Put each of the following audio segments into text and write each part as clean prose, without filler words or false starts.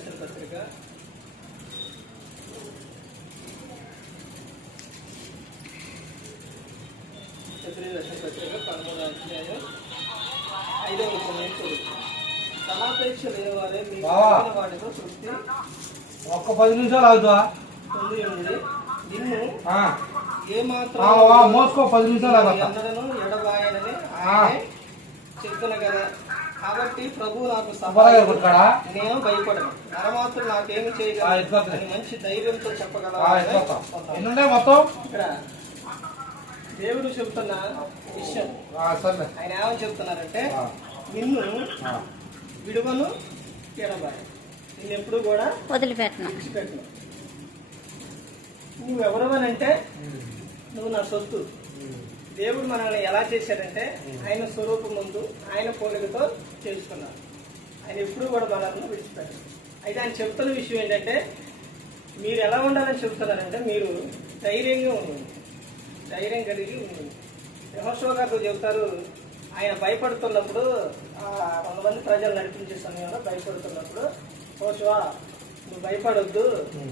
రాసిన పత్రిక 13వ అధ్యాయం 5వ వచనం. ధనాపేక్ష లేని వారే మీ వాటితో తృప్తి ఒక్క 10 నిమిషాలు అవుతా పొంది ఉండి నిన్ను ఏమాత్రం మోసుకో 10 నిమిషాలు ఎన్నడను ఎడబాయనని ఆయనే చెప్తున్నా కదా. కాబట్టి ప్రభు నాకు సహాయం, నేను భయపడను, నరమాత్రం నాకేమి చేయగలను అని మంచి ధైర్యంతో చెప్పగలను. ఇక్కడ దేవుడు చెబుతున్న విషయం ఆయన ఏమని చెప్తున్నారంటే, నిన్ను విడువను ఎడబాయను, నిన్ను ఎప్పుడు కూడా వదిలిపెట్టను. నువ్వెవరవనంటే నువ్వు నా సొత్తు. దేవుడు మనల్ని ఎలా చేశాడంటే ఆయన స్వరూపం ముందు ఆయన పోలికతో చేసుకున్నాడు. ఆయన ఎప్పుడు కూడా మనల్ని విడిచిపెట్టాడు. అయితే ఆయన చెబుతున్న విషయం ఏంటంటే, మీరు ఎలా ఉండాలని చెబుతున్నారంటే, మీరు ధైర్యంగా ఉండండి, ధైర్యం కలిగి ఉండండి. యెహోషువ గారు చెబుతారు, ఆయన భయపడుతున్నప్పుడు 100 మంది ప్రజలు నడిపించే సమయంలో భయపడుతున్నప్పుడు, యెహోషువ నువ్వు భయపడొద్దు,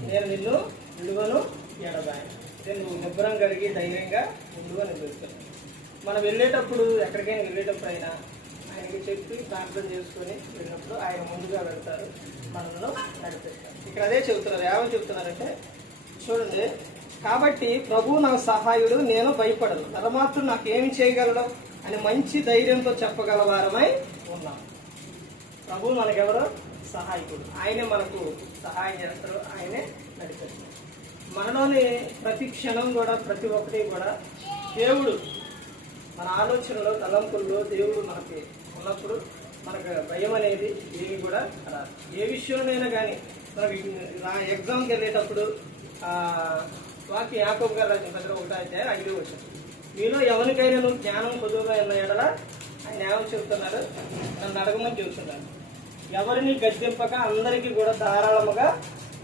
నేను నిన్ను విడువను ఎడబాయను, నువ్వు నిబ్బరం కలిగి ధైర్యంగా ముందుగా నిలుస్తాను. మనం వెళ్ళేటప్పుడు ఎక్కడికైనా వెళ్ళేటప్పుడు అయినా ఆయనకి చెప్పి ప్రార్థన చేసుకొని వెళ్ళినప్పుడు ఆయన ముందుగా వెళ్తారు, మనల్ని నడిపిస్తారు. ఇక్కడ అదే చెబుతున్నారు. ఏమని చెప్తున్నారంటే చూడండి, కాబట్టి ప్రభు నా సహాయుడు, నేను భయపడను, నరమాత్రం నాకేమి చేయగలడు అని మంచి ధైర్యంతో చెప్పగల వారమై ఉన్నాం. ప్రభు మనకెవరో సహాయకుడు, ఆయనే మనకు సహాయం చేస్తారు, ఆయనే నడిపిస్తారు. మనలోని ప్రతి క్షణం కూడా ప్రతి ఒక్కటి కూడా దేవుడు మన ఆలోచనలో తలంపుల్లో దేవుడు మనకి ఉన్నప్పుడు మనకు భయం అనేది ఏమి కూడా రాదు. ఏ విషయంలోనైనా కానీ మనకి ఎగ్జామ్కి వెళ్ళేటప్పుడు వాక్య యాకోబు గారు రాసిన పత్రిక 1:5 వచ్చారు. మీలో ఎవరికైనా నువ్వు జ్ఞానం పొదువుగా ఉన్న ఎడల ఆయన ఏమని చెబుతున్నారు, నన్ను అడగమని చెబుతున్నారు. ఎవరిని గద్దెంపక అందరికీ కూడా ధారాళముగా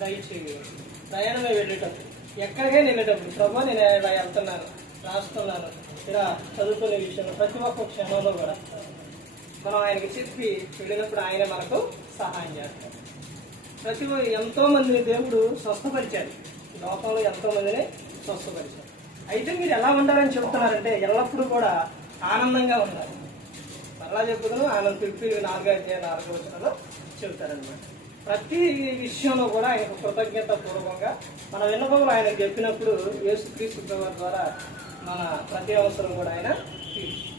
దయచేయాలి. ప్రయాణమే వెళ్ళేటప్పుడు ఎక్కడికైనా వెళ్ళేటప్పుడు, ప్రభు నేను ఇలా వెళ్తున్నాను, రాస్తున్నాను, ఇలా చదువుకునే విషయంలో ప్రతి ఒక్క క్షణంలో కూడా మనం ఆయనకి చెప్పి వెళ్ళినప్పుడు ఆయన మనకు సహాయం చేస్తాడు. ఎంతో మందిని దేవుడు స్వస్థపరిచాడు, లోకంలో ఎంతో మందిని స్వస్థపరిచాడు. అయితే మీరు ఎలా ఉండాలని చెబుతున్నారంటే, ఎల్లప్పుడూ కూడా ఆనందంగా ఉండాలి. మరలా చెప్పుకున్నాను, ఆనందం తిప్పి 4 వచనంలో చెబుతారనమాట. ప్రతి విషయంలో కూడా ఆయనకు కృతజ్ఞత పూర్వకంగా మన విన్నపములు ఆయనకు చెప్పినప్పుడు యేసుక్రీస్తు ప్రభువు ద్వారా మన ప్రతి అవసరం కూడా ఆయన తీర్చుతాడు.